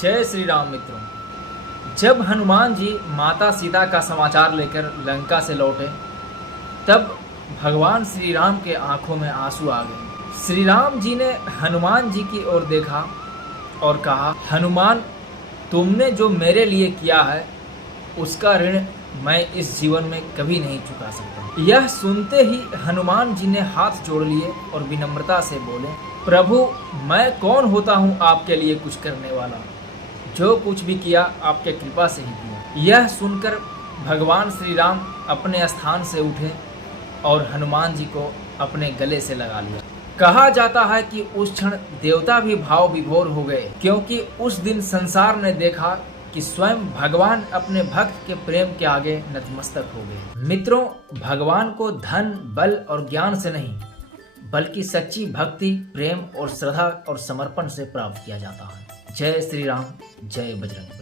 जय श्री राम मित्रों। जब हनुमान जी माता सीता का समाचार लेकर लंका से लौटे तब भगवान श्री राम के आंखों में आंसू आ गए। श्री राम जी ने हनुमान जी की ओर देखा और कहा, हनुमान, तुमने जो मेरे लिए किया है उसका ऋण मैं इस जीवन में कभी नहीं चुका सकता। यह सुनते ही हनुमान जी ने हाथ जोड़ लिए और विनम्रता से बोले, प्रभु, मैं कौन होता हूँ आपके लिए कुछ करने वाला? जो कुछ भी किया आपके कृपा से ही किया। यह सुनकर भगवान श्री राम अपने स्थान से उठे और हनुमान जी को अपने गले से लगा लिया। कहा जाता है कि उस क्षण देवता भी भाव विभोर हो गए, क्योंकि उस दिन संसार ने देखा कि स्वयं भगवान अपने भक्त के प्रेम के आगे नतमस्तक हो गए। मित्रों, भगवान को धन, बल और ज्ञान से नहीं बल्कि सच्ची भक्ति, प्रेम और श्रद्धा और समर्पण से प्राप्त किया जाता है। जय श्री राम, जय बजरंग।